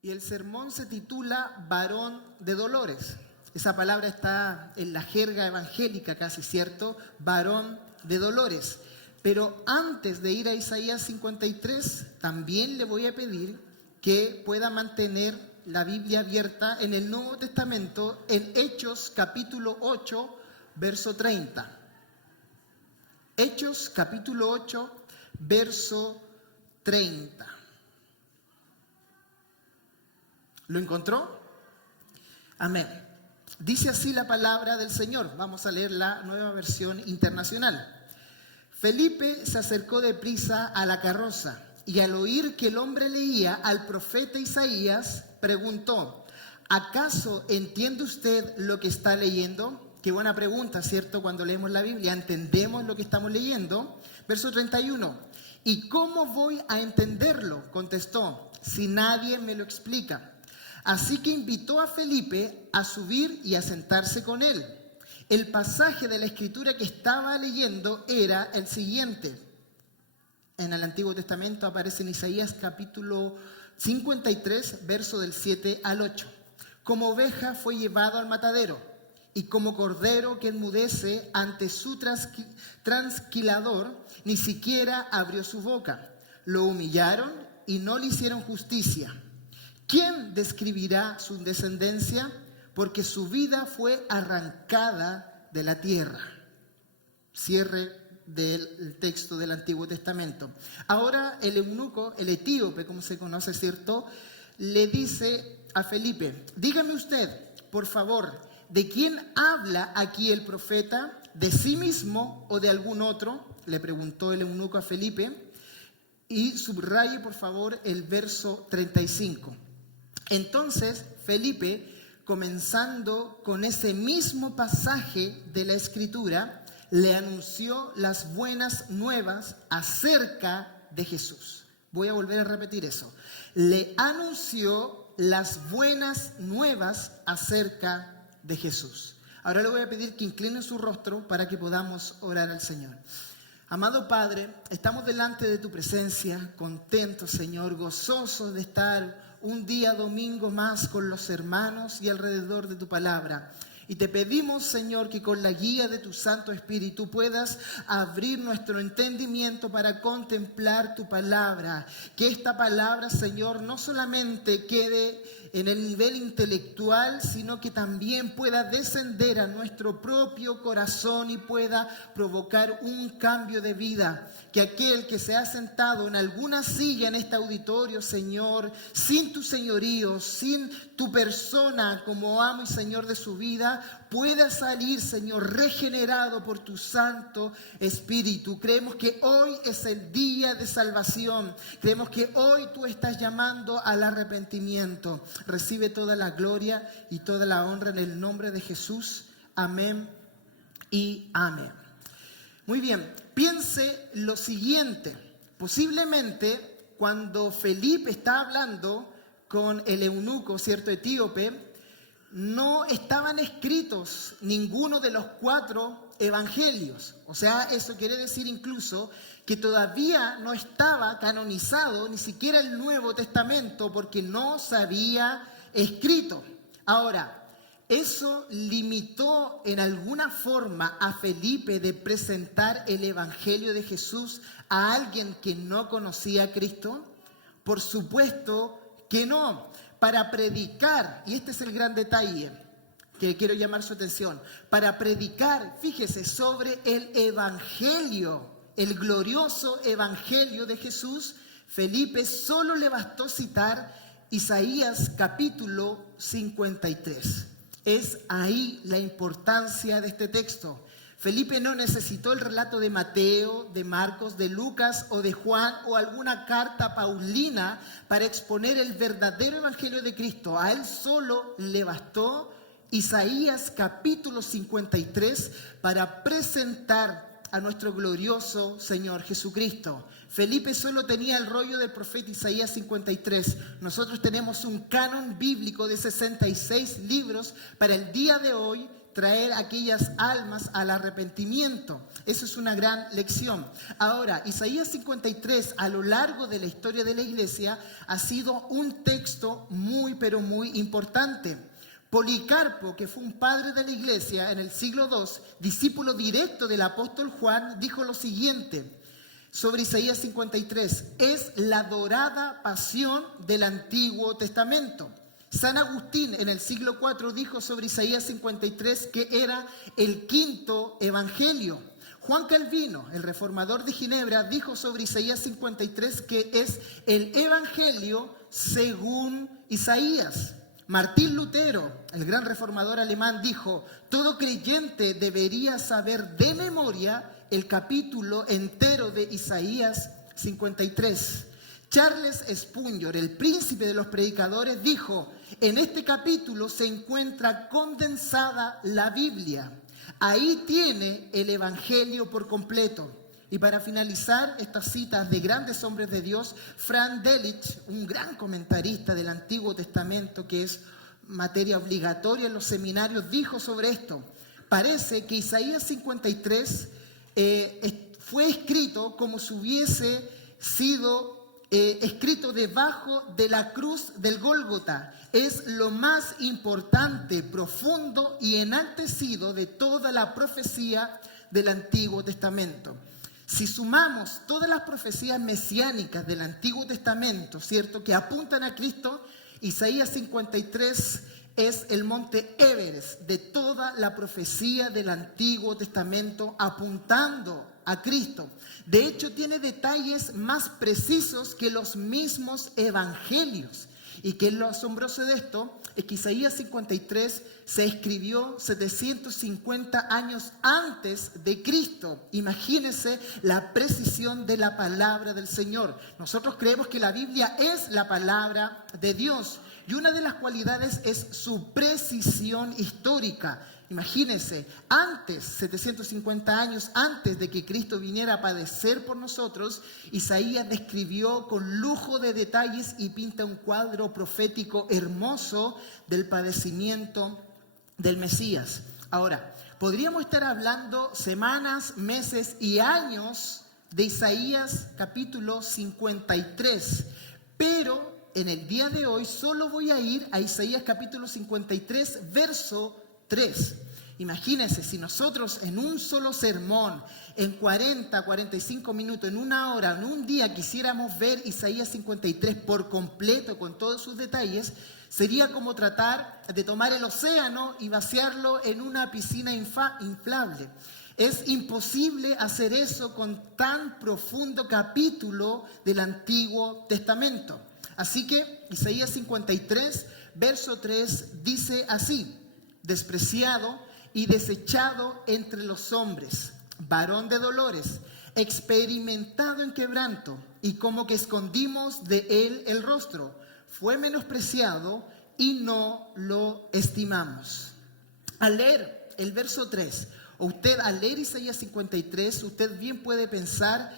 Y el sermón se titula Varón de Dolores. Esa palabra está en la jerga evangélica casi, ¿cierto? Varón de Dolores. Pero antes de ir a Isaías 53, también le voy a pedir que pueda mantener la Biblia abierta en el Nuevo Testamento, en Hechos capítulo 8, verso 30. Hechos capítulo 8, verso 30. ¿Lo encontró? Amén. Dice así la palabra del Señor. Vamos a leer la Nueva Versión Internacional. Felipe se acercó deprisa a la carroza y al oír que el hombre leía al profeta Isaías, preguntó: ¿acaso entiende usted lo que está leyendo? Qué buena pregunta, ¿cierto? Cuando leemos la Biblia, ¿entendemos lo que estamos leyendo? Verso 31. ¿Y cómo voy a entenderlo?, contestó, si nadie me lo explica. Así que invitó a Felipe a subir y a sentarse con él. El pasaje de la Escritura que estaba leyendo era el siguiente. En el Antiguo Testamento aparece en Isaías capítulo 53, verso del 7 al 8. Como oveja fue llevado al matadero, y como cordero que enmudece ante su trasquilador, ni siquiera abrió su boca. Lo humillaron y no le hicieron justicia. ¿Quién describirá su descendencia? Porque su vida fue arrancada de la tierra. Cierre del texto del Antiguo Testamento. Ahora el eunuco, el etíope, como se conoce, ¿cierto?, le dice a Felipe: dígame usted, por favor, ¿de quién habla aquí el profeta? ¿De sí mismo o de algún otro?, le preguntó el eunuco a Felipe. Y subraye, por favor, el verso 35. Entonces Felipe, comenzando con ese mismo pasaje de la Escritura, le anunció las buenas nuevas acerca de Jesús. Voy a volver a repetir eso. Le anunció las buenas nuevas acerca de Jesús. Ahora le voy a pedir que incline su rostro para que podamos orar al Señor. Amado Padre, estamos delante de tu presencia, contentos, Señor, gozosos de estar un día domingo más con los hermanos y alrededor de tu palabra. Y te pedimos, Señor, que con la guía de tu Santo Espíritu puedas abrir nuestro entendimiento para contemplar tu palabra. Que esta palabra, Señor, no solamente quede en el nivel intelectual, sino que también pueda descender a nuestro propio corazón y pueda provocar un cambio de vida. Que aquel que se ha sentado en alguna silla en este auditorio, Señor, sin tu señorío, sin tu persona como amo y Señor de su vida, pueda salir, Señor, regenerado por tu Santo Espíritu. Creemos que hoy es el día de salvación. Creemos que hoy tú estás llamando al arrepentimiento. Recibe toda la gloria y toda la honra en el nombre de Jesús. Amén y amén. Muy bien, piense lo siguiente. Posiblemente cuando Felipe está hablando con el eunuco, cierto, etíope, no estaban escritos ninguno de los 4 evangelios. O sea, eso quiere decir incluso que todavía no estaba canonizado ni siquiera el Nuevo Testamento, porque no se había escrito. Ahora, ¿eso limitó en alguna forma a Felipe de presentar el evangelio de Jesús a alguien que no conocía a Cristo? Por supuesto que no. Para predicar, y este es el gran detalle que quiero llamar su atención, para predicar, fíjese, sobre el evangelio, el glorioso evangelio de Jesús, Felipe solo le bastó citar Isaías capítulo 53. Es ahí la importancia de este texto. Felipe no necesitó el relato de Mateo, de Marcos, de Lucas o de Juan o alguna carta paulina para exponer el verdadero evangelio de Cristo. A él solo le bastó Isaías capítulo 53 para presentar a nuestro glorioso Señor Jesucristo. Felipe solo tenía el rollo del profeta Isaías 53. Nosotros tenemos un canon bíblico de 66 libros para el día de hoy, traer aquellas almas al arrepentimiento. Eso es una gran lección. Ahora, Isaías 53 a lo largo de la historia de la iglesia ha sido un texto muy, pero muy importante. Policarpo, que fue un padre de la iglesia en el siglo II, discípulo directo del apóstol Juan, dijo lo siguiente sobre Isaías 53: es la dorada pasión del Antiguo Testamento. San Agustín en el siglo IV dijo sobre Isaías 53 que era el quinto evangelio. Juan Calvino, el reformador de Ginebra, dijo sobre Isaías 53 que es el evangelio según Isaías. Martín Lutero, el gran reformador alemán, dijo: todo creyente debería saber de memoria el capítulo entero de Isaías 53. Charles Spurgeon, el príncipe de los predicadores, dijo: en este capítulo se encuentra condensada la Biblia. Ahí tiene el Evangelio por completo. Y para finalizar estas citas de grandes hombres de Dios, Frank Delitzsch, un gran comentarista del Antiguo Testamento, que es materia obligatoria en los seminarios, dijo sobre esto: parece que Isaías 53 fue escrito como si hubiese sido escrito debajo de la cruz del Gólgota. Es lo más importante, profundo y enaltecido de toda la profecía del Antiguo Testamento. Si sumamos todas las profecías mesiánicas del Antiguo Testamento, ¿cierto?, que apuntan a Cristo, Isaías 53 es el monte Everest de toda la profecía del Antiguo Testamento apuntando a Cristo. De hecho, tiene detalles más precisos que los mismos evangelios. Y que lo asombroso de esto es que Isaías 53 se escribió 750 años antes de Cristo. Imagínense la precisión de la palabra del Señor. Nosotros creemos que la Biblia es la palabra de Dios. Y una de las cualidades es su precisión histórica. Imagínense, antes, 750 años antes de que Cristo viniera a padecer por nosotros, Isaías describió con lujo de detalles y pinta un cuadro profético hermoso del padecimiento del Mesías. Ahora, podríamos estar hablando semanas, meses y años de Isaías capítulo 53, pero en el día de hoy solo voy a ir a Isaías capítulo 53, verso 3. Imagínense, si nosotros en un solo sermón, en 40, 45 minutos, en una hora, en un día quisiéramos ver Isaías 53 por completo, con todos sus detalles, sería como tratar de tomar el océano y vaciarlo en una piscina inflable. Es imposible hacer eso con tan profundo capítulo del Antiguo Testamento. Así que Isaías 53, verso 3 dice así: despreciado y desechado entre los hombres, varón de dolores, experimentado en quebranto, y como que escondimos de él el rostro, fue menospreciado y no lo estimamos. Al leer el verso 3, o usted al leer Isaías 53, usted bien puede pensar: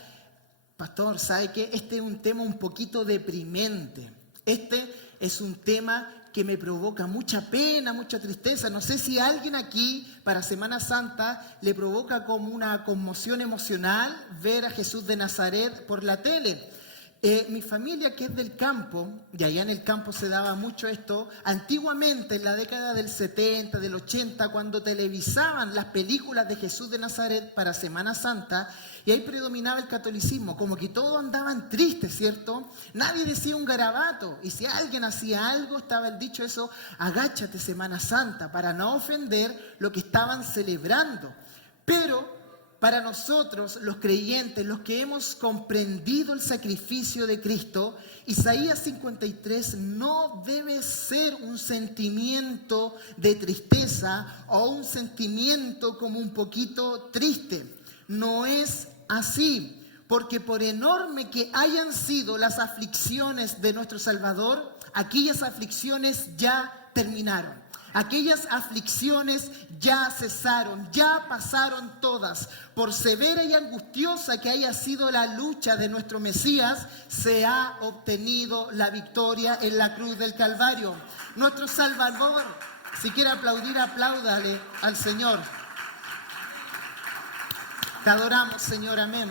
pastor, ¿sabe qué? Este es un tema un poquito deprimente. Este es un tema que me provoca mucha pena, mucha tristeza. No sé si a alguien aquí para Semana Santa le provoca como una conmoción emocional ver a Jesús de Nazaret por la tele. Mi familia, que es del campo, y allá en el campo se daba mucho esto, antiguamente en la década del 70, del 80, cuando televisaban las películas de Jesús de Nazaret para Semana Santa, y ahí predominaba el catolicismo, como que todos andaban tristes, ¿cierto? Nadie decía un garabato, y si alguien hacía algo, estaba el dicho eso: agáchate Semana Santa, para no ofender lo que estaban celebrando. Pero para nosotros, los creyentes, los que hemos comprendido el sacrificio de Cristo, Isaías 53 no debe ser un sentimiento de tristeza o un sentimiento como un poquito triste. No es así, porque por enorme que hayan sido las aflicciones de nuestro Salvador, aquellas aflicciones ya terminaron. Aquellas aflicciones ya cesaron, ya pasaron todas. Por severa y angustiosa que haya sido la lucha de nuestro Mesías, se ha obtenido la victoria en la cruz del Calvario. Nuestro Salvador Si quiere aplaudir, apláudale al Señor. Te adoramos, Señor, amén.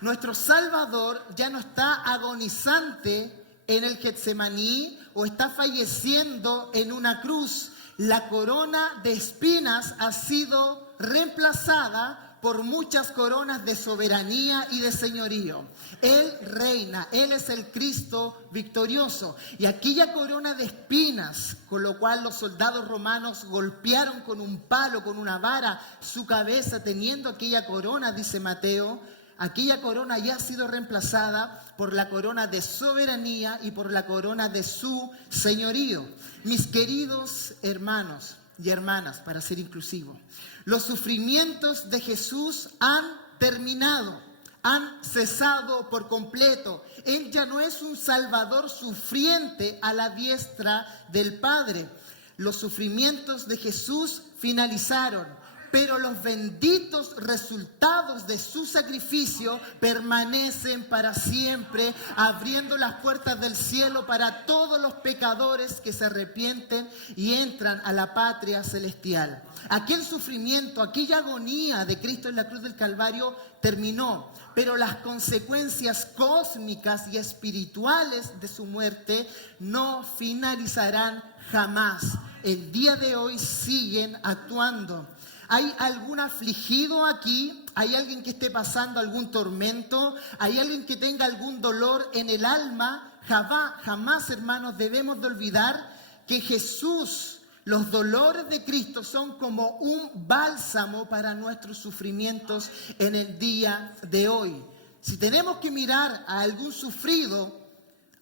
Nuestro Salvador ya no está agonizante en el Getsemaní o está falleciendo en una cruz. La corona de espinas ha sido reemplazada por muchas coronas de soberanía y de señorío. Él reina, Él es el Cristo victorioso. Y aquella corona de espinas, con lo cual los soldados romanos golpearon con un palo, con una vara, su cabeza, teniendo aquella corona, dice Mateo, aquella corona ya ha sido reemplazada por la corona de soberanía y por la corona de su señorío. Mis queridos hermanos y hermanas, para ser inclusivo, los sufrimientos de Jesús han terminado, han cesado por completo. Él ya no es un Salvador sufriente a la diestra del Padre. Los sufrimientos de Jesús finalizaron, pero los benditos resultados de su sacrificio permanecen para siempre, abriendo las puertas del cielo para todos los pecadores que se arrepienten y entran a la patria celestial. Aquel sufrimiento, aquella agonía de Cristo en la cruz del Calvario terminó, pero las consecuencias cósmicas y espirituales de su muerte no finalizarán jamás. El día de hoy siguen actuando. ¿Hay algún afligido aquí? ¿Hay alguien que esté pasando algún tormento? ¿Hay alguien que tenga algún dolor en el alma? Jamás, hermanos, debemos de olvidar que Jesús, los dolores de Cristo son como un bálsamo para nuestros sufrimientos en el día de hoy. Si tenemos que mirar a algún sufrido,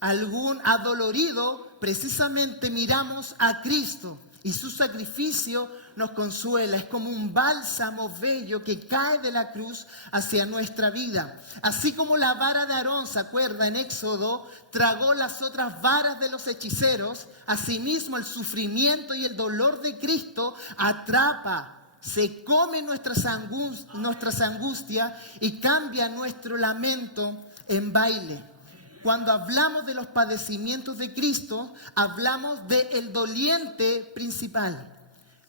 algún adolorido, precisamente miramos a Cristo y su sacrificio nos consuela. Es como un bálsamo bello que cae de la cruz hacia nuestra vida. Así como la vara de Aarón, ¿se acuerda? En Éxodo, tragó las otras varas de los hechiceros. Asimismo, el sufrimiento y el dolor de Cristo atrapa, se come nuestras angustias y cambia nuestro lamento en baile. Cuando hablamos de los padecimientos de Cristo, hablamos del doliente principal.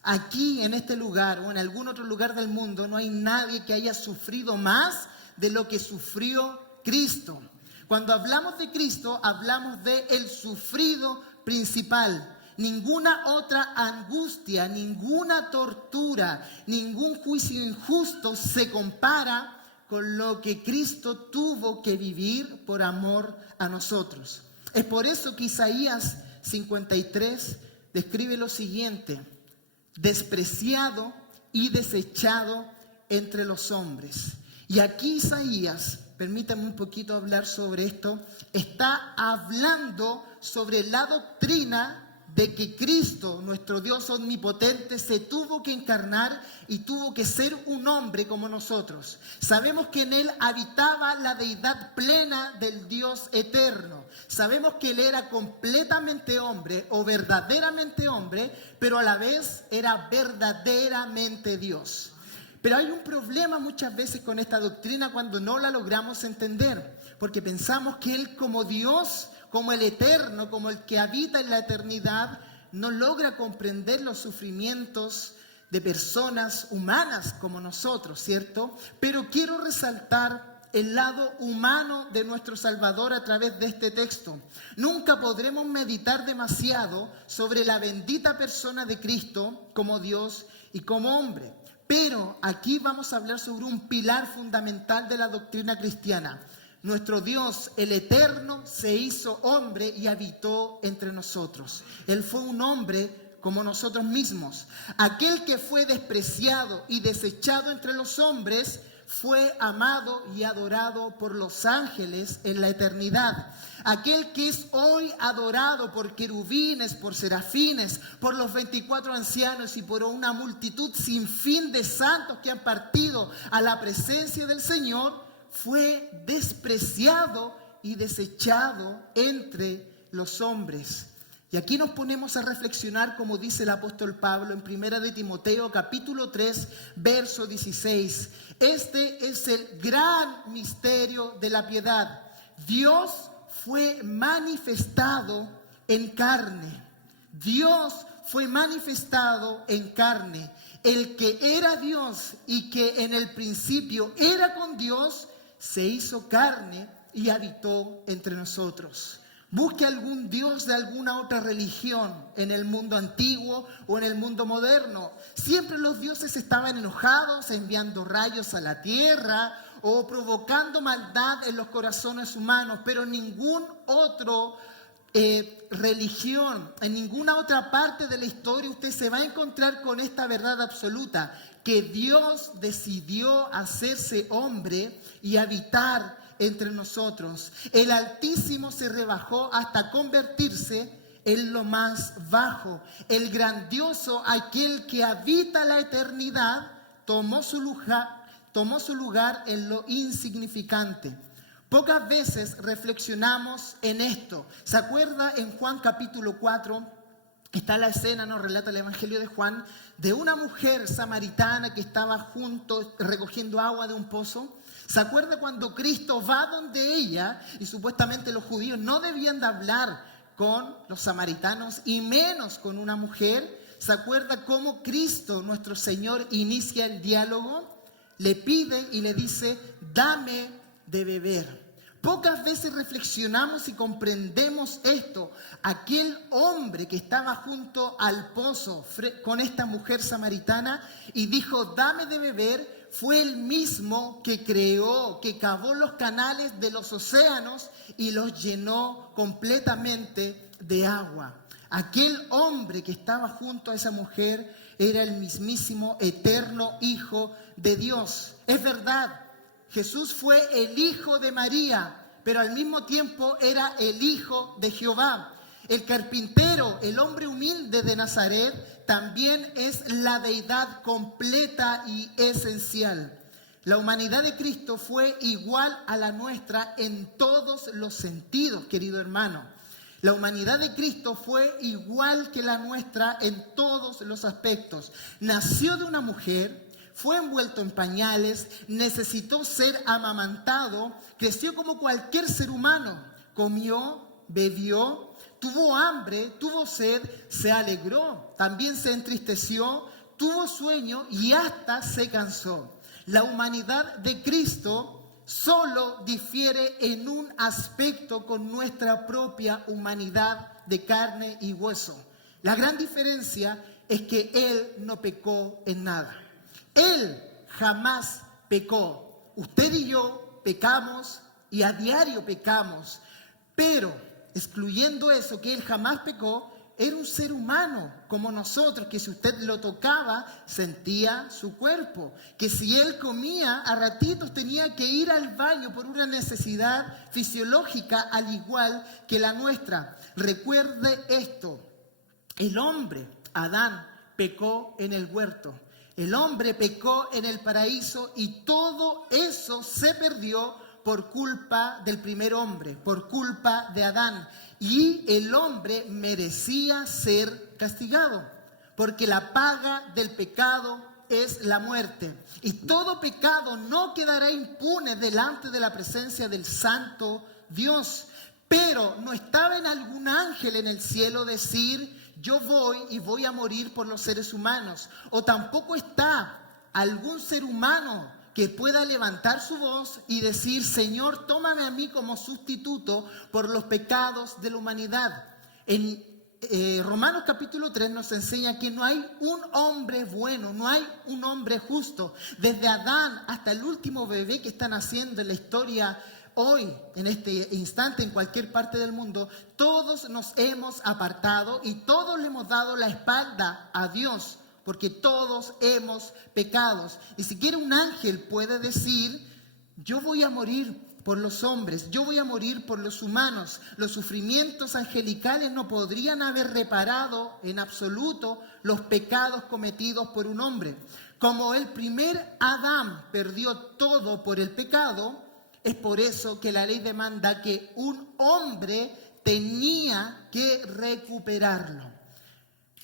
Aquí, en este lugar o en algún otro lugar del mundo, no hay nadie que haya sufrido más de lo que sufrió Cristo. Cuando hablamos de Cristo, hablamos del sufrido principal. Ninguna otra angustia, ninguna tortura, ningún juicio injusto se compara con lo que Cristo tuvo que vivir por amor a nosotros. Es por eso que Isaías 53 describe lo siguiente: despreciado y desechado entre los hombres. Y aquí Isaías, permítanme un poquito hablar sobre esto, está hablando sobre la doctrina de que Cristo, nuestro Dios omnipotente, se tuvo que encarnar y tuvo que ser un hombre como nosotros. Sabemos que en Él habitaba la deidad plena del Dios eterno. Sabemos que Él era completamente hombre o verdaderamente hombre, pero a la vez era verdaderamente Dios. Pero hay un problema muchas veces con esta doctrina cuando no la logramos entender, porque pensamos que Él como Dios, como el eterno, como el que habita en la eternidad, no logra comprender los sufrimientos de personas humanas como nosotros, ¿cierto? Pero quiero resaltar el lado humano de nuestro Salvador a través de este texto. Nunca podremos meditar demasiado sobre la bendita persona de Cristo como Dios y como hombre. Pero aquí vamos a hablar sobre un pilar fundamental de la doctrina cristiana. Nuestro Dios, el Eterno, se hizo hombre y habitó entre nosotros. Él fue un hombre como nosotros mismos. Aquel que fue despreciado y desechado entre los hombres fue amado y adorado por los ángeles en la eternidad. Aquel que es hoy adorado por querubines, por serafines, por los 24 ancianos y por una multitud sin fin de santos que han partido a la presencia del Señor, fue despreciado y desechado entre los hombres. Y aquí nos ponemos a reflexionar, como dice el apóstol Pablo en 1 de Timoteo capítulo 3, verso 16. Este es el gran misterio de la piedad. Dios fue manifestado en carne. Dios fue manifestado en carne. El que era Dios y que en el principio era con Dios, se hizo carne y habitó entre nosotros. Busque algún Dios de alguna otra religión en el mundo antiguo o en el mundo moderno. Siempre los dioses estaban enojados, enviando rayos a la tierra o provocando maldad en los corazones humanos, pero ningún otro religión, en ninguna otra parte de la historia usted se va a encontrar con esta verdad absoluta, que Dios decidió hacerse hombre y habitar entre nosotros. El Altísimo se rebajó hasta convertirse en lo más bajo. El grandioso, aquel que habita la eternidad, tomó su lugar en lo insignificante. Pocas veces reflexionamos en esto. ¿Se acuerda en Juan capítulo 4? Está la escena, nos relata el Evangelio de Juan, de una mujer samaritana que estaba junto recogiendo agua de un pozo. ¿Se acuerda cuando Cristo va donde ella y supuestamente los judíos no debían de hablar con los samaritanos y menos con una mujer? ¿Se acuerda cómo Cristo, nuestro Señor, inicia el diálogo? Le pide y le dice, dame de beber. Pocas veces reflexionamos y comprendemos esto. Aquel hombre que estaba junto al pozo con esta mujer samaritana y dijo, dame de beber, fue el mismo que creó, que cavó los canales de los océanos y los llenó completamente de agua. Aquel hombre que estaba junto a esa mujer era el mismísimo eterno Hijo de Dios. Es verdad. Jesús fue el hijo de María, pero al mismo tiempo era el hijo de Jehová. El carpintero, el hombre humilde de Nazaret, también es la deidad completa y esencial. La humanidad de Cristo fue igual a la nuestra en todos los sentidos, querido hermano. La humanidad de Cristo fue igual que la nuestra en todos los aspectos. Nació de una mujer, fue envuelto en pañales, necesitó ser amamantado, creció como cualquier ser humano, comió, bebió, tuvo hambre, tuvo sed, se alegró, también se entristeció, tuvo sueño y hasta se cansó. La humanidad de Cristo solo difiere en un aspecto con nuestra propia humanidad de carne y hueso. La gran diferencia es que Él no pecó en nada. Él jamás pecó. Usted y yo pecamos y a diario pecamos, pero excluyendo eso, que Él jamás pecó, era un ser humano como nosotros, que si usted lo tocaba, sentía su cuerpo, que si Él comía, a ratitos tenía que ir al baño por una necesidad fisiológica al igual que la nuestra. Recuerde esto, el hombre, Adán, pecó en el huerto. El hombre pecó en el paraíso y todo eso se perdió por culpa del primer hombre, por culpa de Adán. Y el hombre merecía ser castigado, porque la paga del pecado es la muerte. Y todo pecado no quedará impune delante de la presencia del Santo Dios. Pero no estaba en algún ángel en el cielo decir, yo voy a morir por los seres humanos. O tampoco está algún ser humano que pueda levantar su voz y decir, Señor, tómame a mí como sustituto por los pecados de la humanidad. En Romanos capítulo 3 nos enseña que no hay un hombre bueno, no hay un hombre justo. Desde Adán hasta el último bebé que está naciendo en la historia hoy, en este instante, en cualquier parte del mundo, todos nos hemos apartado y todos le hemos dado la espalda a Dios, porque todos hemos pecado. Ni siquiera un ángel puede decir, yo voy a morir por los hombres, yo voy a morir por los humanos. Los sufrimientos angelicales no podrían haber reparado en absoluto los pecados cometidos por un hombre. Como el primer Adán perdió todo por el pecado, es por eso que la ley demanda que un hombre tenía que recuperarlo.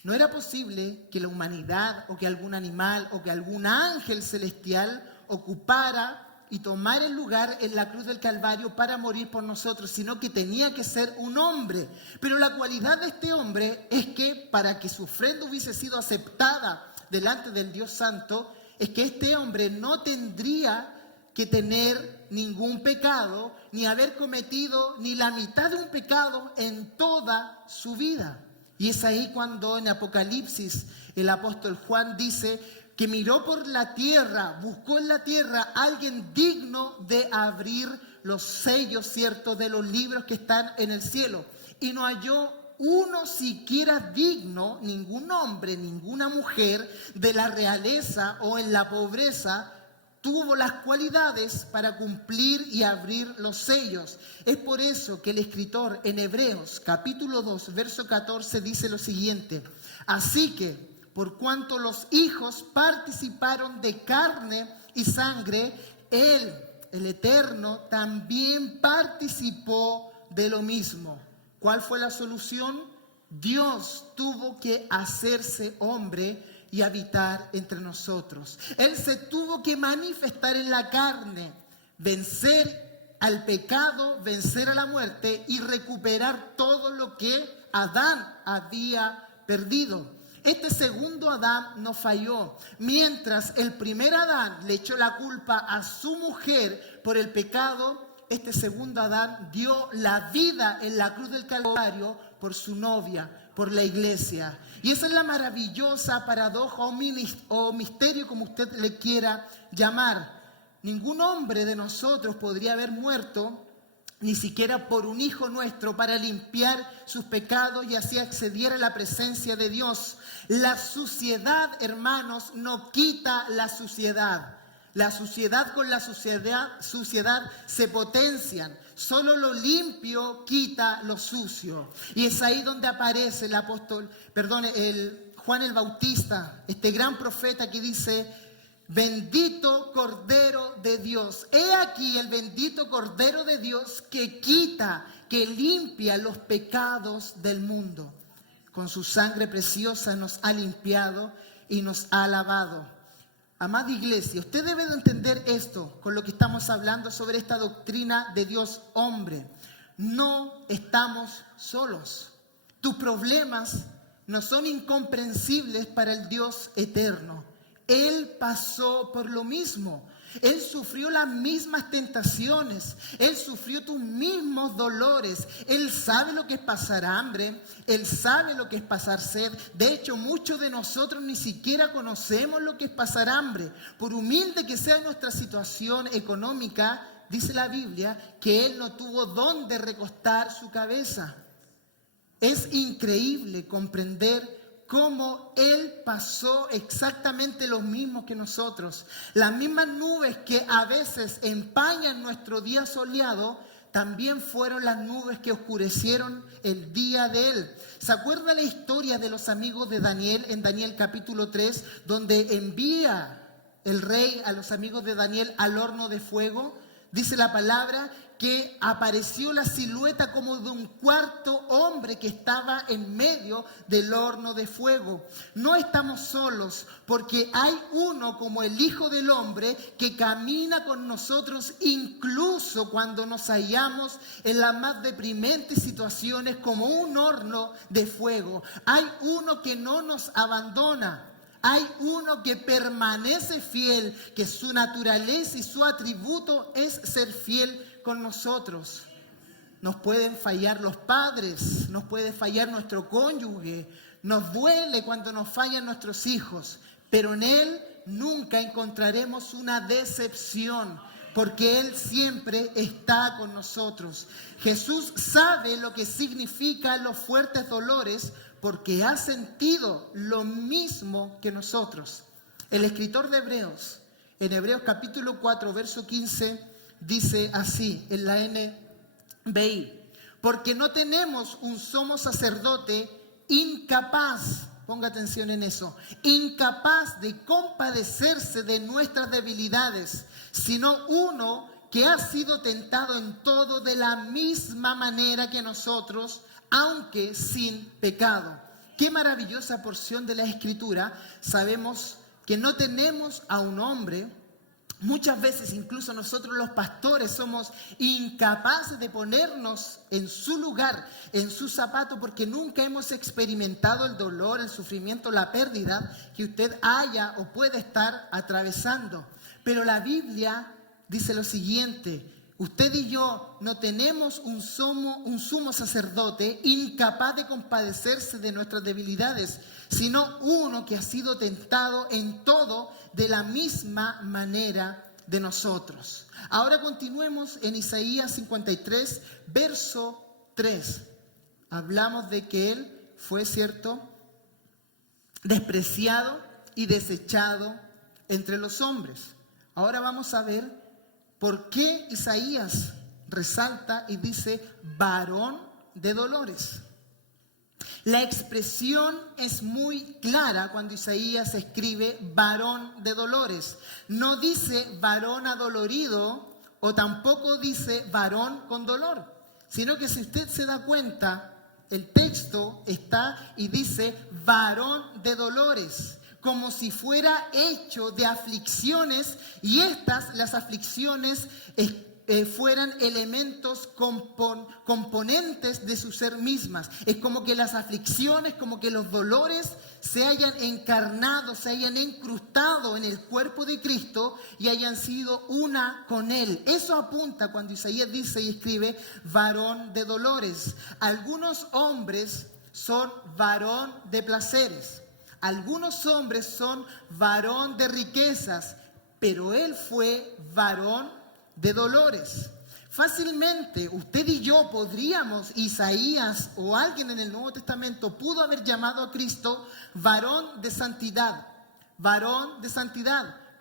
No era posible que la humanidad o que algún animal o que algún ángel celestial ocupara y tomar el lugar en la cruz del Calvario para morir por nosotros, sino que tenía que ser un hombre. Pero la cualidad de este hombre es que para que su ofrenda hubiese sido aceptada delante del Dios Santo, es que este hombre no tendría que tener ningún pecado, ni haber cometido ni la mitad de un pecado en toda su vida. Y es ahí cuando en Apocalipsis el apóstol Juan dice que miró por la tierra, buscó en la tierra a alguien digno de abrir los sellos, ¿cierto?, de los libros que están en el cielo. Y no halló uno siquiera digno, ningún hombre, ninguna mujer de la realeza o en la pobreza tuvo las cualidades para cumplir y abrir los sellos. Es por eso que el escritor en Hebreos capítulo 2, verso 14 dice lo siguiente: así que por cuanto los hijos participaron de carne y sangre, Él, el Eterno, también participó de lo mismo. ¿Cuál fue la solución? Dios tuvo que hacerse hombre y habitar entre nosotros. Él se tuvo que manifestar en la carne, vencer al pecado, vencer a la muerte y recuperar todo lo que Adán había perdido. Este segundo Adán no falló. Mientras el primer Adán le echó la culpa a su mujer por el pecado, este segundo Adán dio la vida en la cruz del Calvario por su novia, por la iglesia. Y esa es la maravillosa paradoja o misterio, como usted le quiera llamar. Ningún hombre de nosotros podría haber muerto, ni siquiera por un hijo nuestro, para limpiar sus pecados y así acceder a la presencia de Dios. La suciedad, hermanos, no quita la suciedad. La suciedad con la suciedad se potencian. Solo lo limpio quita lo sucio. Y es ahí donde aparece el Juan el Bautista, este gran profeta que dice: bendito Cordero de Dios. He aquí el bendito Cordero de Dios que quita, que limpia los pecados del mundo. Con su sangre preciosa nos ha limpiado y nos ha lavado. Amada iglesia, usted debe de entender esto con lo que estamos hablando sobre esta doctrina de Dios hombre. No estamos solos. Tus problemas no son incomprensibles para el Dios eterno. Él pasó por lo mismo. Él sufrió las mismas tentaciones. Él sufrió tus mismos dolores. Él sabe lo que es pasar hambre. Él sabe lo que es pasar sed. De hecho, muchos de nosotros ni siquiera conocemos lo que es pasar hambre. Por humilde que sea nuestra situación económica, dice la Biblia que Él no tuvo dónde recostar su cabeza. Es increíble comprender cómo Él pasó exactamente lo mismo que nosotros. Las mismas nubes que a veces empañan nuestro día soleado, también fueron las nubes que oscurecieron el día de Él. ¿Se acuerda la historia de los amigos de Daniel en Daniel capítulo 3, donde envía el rey a los amigos de Daniel al horno de fuego? Dice la palabra que apareció la silueta como de un cuarto hombre que estaba en medio del horno de fuego. No estamos solos, porque hay uno como el Hijo del Hombre que camina con nosotros incluso cuando nos hallamos en las más deprimentes situaciones, como un horno de fuego. Hay uno que no nos abandona. Hay uno que permanece fiel, que su naturaleza y su atributo es ser fiel con nosotros. Nos pueden fallar los padres, nos puede fallar nuestro cónyuge, nos duele cuando nos fallan nuestros hijos, pero en Él nunca encontraremos una decepción, porque Él siempre está con nosotros. Jesús sabe lo que significan los fuertes dolores, porque ha sentido lo mismo que nosotros. El escritor de Hebreos, en Hebreos capítulo 4, verso 15, dice así, en la NBI: porque no tenemos un sumo sacerdote incapaz, ponga atención en eso, incapaz de compadecerse de nuestras debilidades, sino uno que ha sido tentado en todo de la misma manera que nosotros, aunque sin pecado. Qué maravillosa porción de la Escritura. Sabemos que no tenemos a un hombre Muchas veces incluso nosotros los pastores somos incapaces de ponernos en su lugar, en su zapato, porque nunca hemos experimentado el dolor, el sufrimiento, la pérdida que usted haya o puede estar atravesando. Pero la Biblia dice lo siguiente: usted y yo no tenemos un sumo sacerdote incapaz de compadecerse de nuestras debilidades, sino uno que ha sido tentado en todo de la misma manera de nosotros. Ahora continuemos en Isaías 53, verso 3. Hablamos de que Él fue, ¿cierto?, despreciado y desechado entre los hombres. Ahora vamos a ver por qué Isaías resalta y dice varón de dolores. La expresión es muy clara cuando Isaías escribe varón de dolores. No dice varón adolorido o tampoco dice varón con dolor, sino que si usted se da cuenta, el texto está y dice varón de dolores, como si fuera hecho de aflicciones, y las aflicciones, fueran elementos componentes de su ser mismas. Es como que las aflicciones, como que los dolores se hayan encarnado, se hayan incrustado en el cuerpo de Cristo y hayan sido una con Él. Eso apunta cuando Isaías dice y escribe varón de dolores. Algunos hombres son varón de placeres. Algunos hombres son varón de riquezas, pero Él fue varón de dolores. Fácilmente usted y yo podríamos, Isaías o alguien en el Nuevo Testamento pudo haber llamado a Cristo varón de santidad,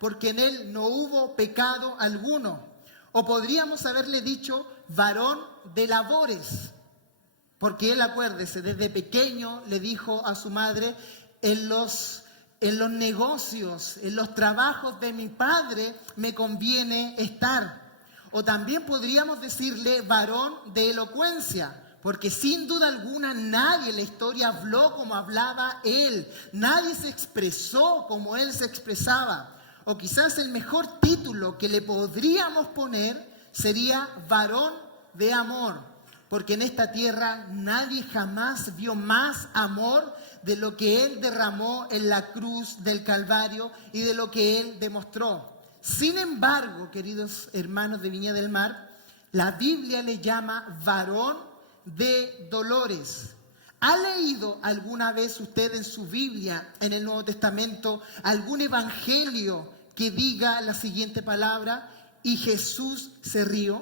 porque en Él no hubo pecado alguno. O podríamos haberle dicho varón de labores, porque Él, acuérdese, desde pequeño le dijo a su madre: en los negocios, en los trabajos de mi padre me conviene estar. O también podríamos decirle varón de elocuencia, porque sin duda alguna nadie en la historia habló como hablaba él, nadie se expresó como él se expresaba. O quizás el mejor título que le podríamos poner sería varón de amor, porque en esta tierra nadie jamás vio más amor de lo que Él derramó en la cruz del Calvario y de lo que Él demostró. Sin embargo, queridos hermanos de Viña del Mar, la Biblia le llama varón de dolores. ¿Ha leído alguna vez usted en su Biblia, en el Nuevo Testamento, algún evangelio que diga la siguiente palabra: y Jesús se rió?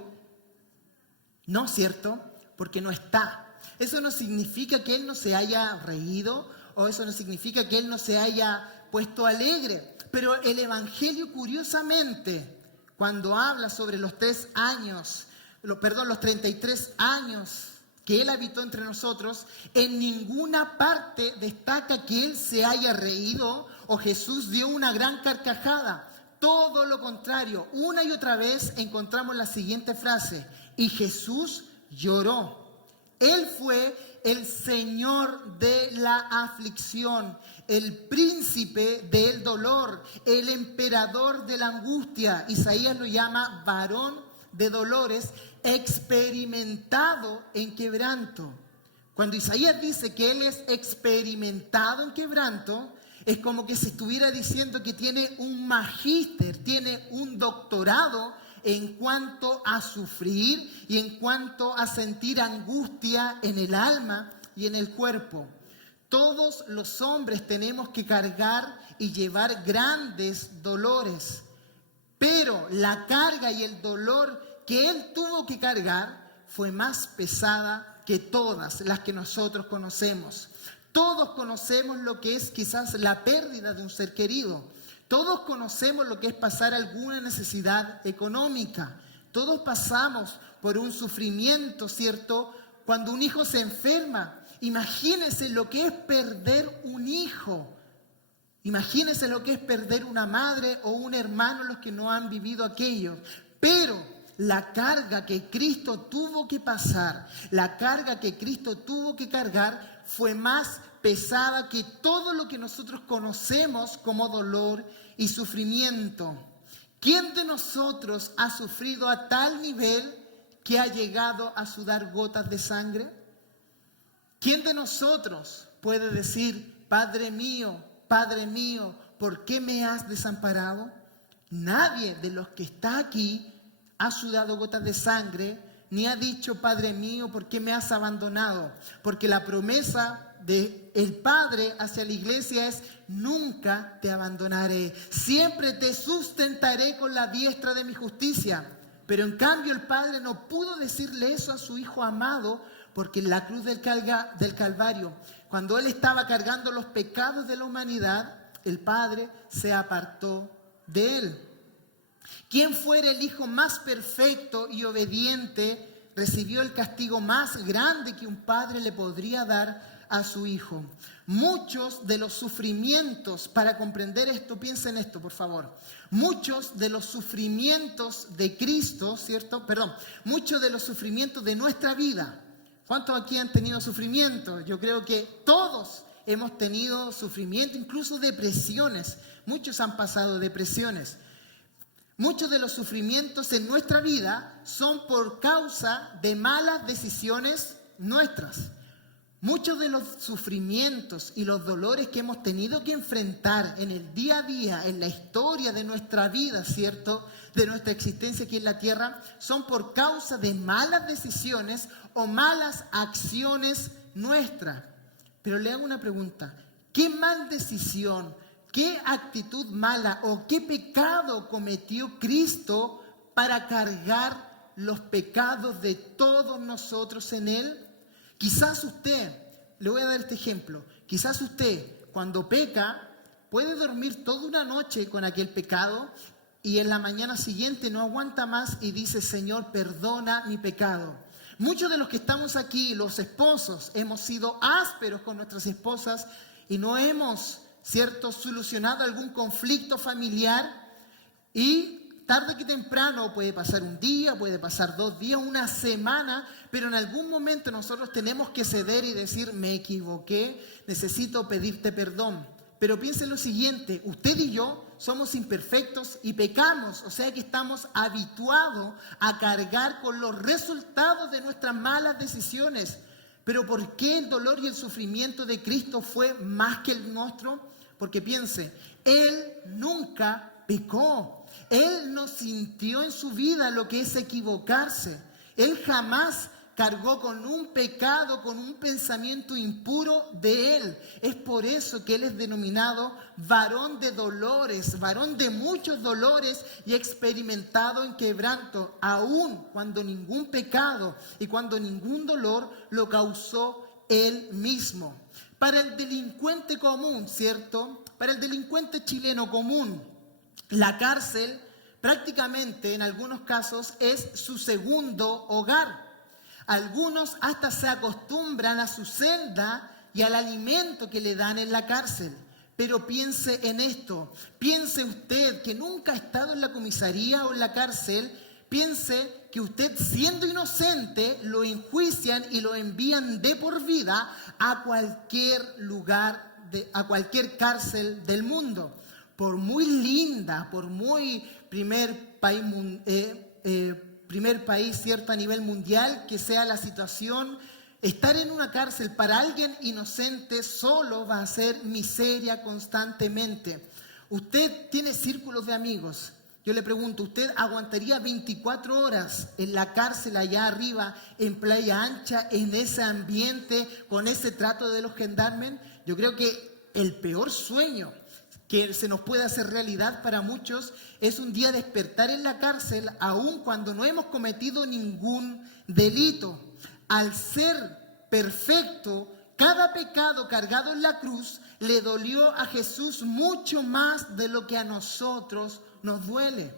No, ¿cierto? Porque no está. Eso no significa que Él no se haya reído, o eso no significa que Él no se haya puesto alegre. Pero el Evangelio, curiosamente, cuando habla sobre los 33 años que Él habitó entre nosotros, en ninguna parte destaca que Él se haya reído o Jesús dio una gran carcajada. Todo lo contrario, una y otra vez encontramos la siguiente frase: y Jesús lloró. Él fue el Señor de la aflicción, el príncipe del dolor, el emperador de la angustia. Isaías lo llama varón de dolores, experimentado en quebranto. Cuando Isaías dice que Él es experimentado en quebranto, es como que se estuviera diciendo que tiene un magíster, tiene un doctorado en cuanto a sufrir y en cuanto a sentir angustia en el alma y en el cuerpo. Todos los hombres tenemos que cargar y llevar grandes dolores, pero la carga y el dolor que Él tuvo que cargar fue más pesada que todas las que nosotros conocemos. Todos conocemos lo que es quizás la pérdida de un ser querido. Todos conocemos lo que es pasar alguna necesidad económica. Todos pasamos por un sufrimiento, ¿cierto? Cuando un hijo se enferma, imagínense lo que es perder un hijo. Imagínense lo que es perder una madre o un hermano, los que no han vivido aquello. Pero la carga que Cristo tuvo que pasar, la carga que Cristo tuvo que cargar, fue más pesada que todo lo que nosotros conocemos como dolor y sufrimiento. ¿Quién de nosotros ha sufrido a tal nivel que ha llegado a sudar gotas de sangre? ¿Quién de nosotros puede decir, Padre mío, ¿por qué me has desamparado? Nadie de los que está aquí ha sudado gotas de sangre, ni ha dicho, Padre mío, ¿por qué me has abandonado? Porque la promesa del Padre hacia la iglesia es: nunca te abandonaré, siempre te sustentaré con la diestra de mi justicia. Pero en cambio el Padre no pudo decirle eso a su Hijo amado, porque en la cruz del Calvario, cuando Él estaba cargando los pecados de la humanidad, el Padre se apartó de Él. Quien fuera el hijo más perfecto y obediente recibió el castigo más grande que un padre le podría dar a su hijo. Muchos de los sufrimientos, para comprender esto, piensen esto, por favor. Muchos de los sufrimientos de Cristo, ¿cierto? Muchos de los sufrimientos de nuestra vida. ¿Cuántos aquí han tenido sufrimiento? Yo creo que todos hemos tenido sufrimiento, incluso depresiones. Muchos han pasado depresiones. Muchos de los sufrimientos en nuestra vida son por causa de malas decisiones nuestras. Muchos de los sufrimientos y los dolores que hemos tenido que enfrentar en el día a día, en la historia de nuestra vida, ¿cierto?, de nuestra existencia aquí en la tierra, son por causa de malas decisiones o malas acciones nuestras. Pero le hago una pregunta: ¿qué mal decisión, qué actitud mala o qué pecado cometió Cristo para cargar los pecados de todos nosotros en Él? Quizás usted, le voy a dar este ejemplo, quizás usted cuando peca puede dormir toda una noche con aquel pecado y en la mañana siguiente no aguanta más y dice: Señor, perdona mi pecado. Muchos de los que estamos aquí, los esposos, hemos sido ásperos con nuestras esposas y no hemos, ¿cierto?, solucionado algún conflicto familiar, y tarde que temprano, puede pasar un día, puede pasar 2 días, una semana, pero en algún momento nosotros tenemos que ceder y decir: me equivoqué, necesito pedirte perdón. Pero piensen lo siguiente: usted y yo somos imperfectos y pecamos, o sea que estamos habituados a cargar con los resultados de nuestras malas decisiones. Pero ¿por qué el dolor y el sufrimiento de Cristo fue más que el nuestro? Porque piense, Él nunca pecó. Él no sintió en su vida lo que es equivocarse. Él jamás cargó con un pecado, con un pensamiento impuro de Él. Es por eso que Él es denominado varón de dolores, varón de muchos dolores y experimentado en quebranto, aun cuando ningún pecado y cuando ningún dolor lo causó Él mismo. Para el delincuente común, ¿cierto? Para el delincuente chileno común, la cárcel prácticamente en algunos casos es su segundo hogar. Algunos hasta se acostumbran a su celda y al alimento que le dan en la cárcel. Pero piense en esto, piense usted que nunca ha estado en la comisaría o en la cárcel, piense que usted, siendo inocente, lo enjuician y lo envían de por vida a cualquier lugar, a cualquier cárcel del mundo. Por muy linda, por muy primer país, cierto, a nivel mundial que sea la situación, estar en una cárcel para alguien inocente solo va a ser miseria constantemente. Usted tiene círculos de amigos. Yo le pregunto, ¿usted aguantaría 24 horas en la cárcel allá arriba, en Playa Ancha, en ese ambiente, con ese trato de los gendarmes? Yo creo que el peor sueño que se nos puede hacer realidad para muchos es un día despertar en la cárcel, aun cuando no hemos cometido ningún delito. Al ser perfecto, cada pecado cargado en la cruz le dolió a Jesús mucho más de lo que a nosotros nos duele.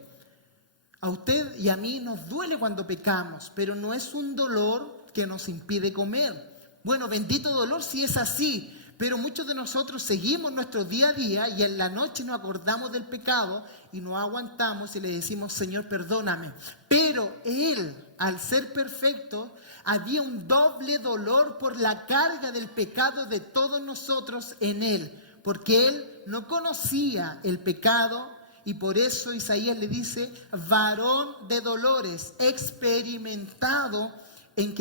A usted y a mí nos duele cuando pecamos, pero no es un dolor que nos impide comer. Bueno, bendito dolor si es así. Pero muchos de nosotros seguimos nuestro día a día y en la noche nos acordamos del pecado y no aguantamos y le decimos: Señor, perdóname. Pero Él, al ser perfecto, había un doble dolor por la carga del pecado de todos nosotros en Él. Porque Él no conocía el pecado, y por eso Isaías le dice, varón de dolores, experimentado en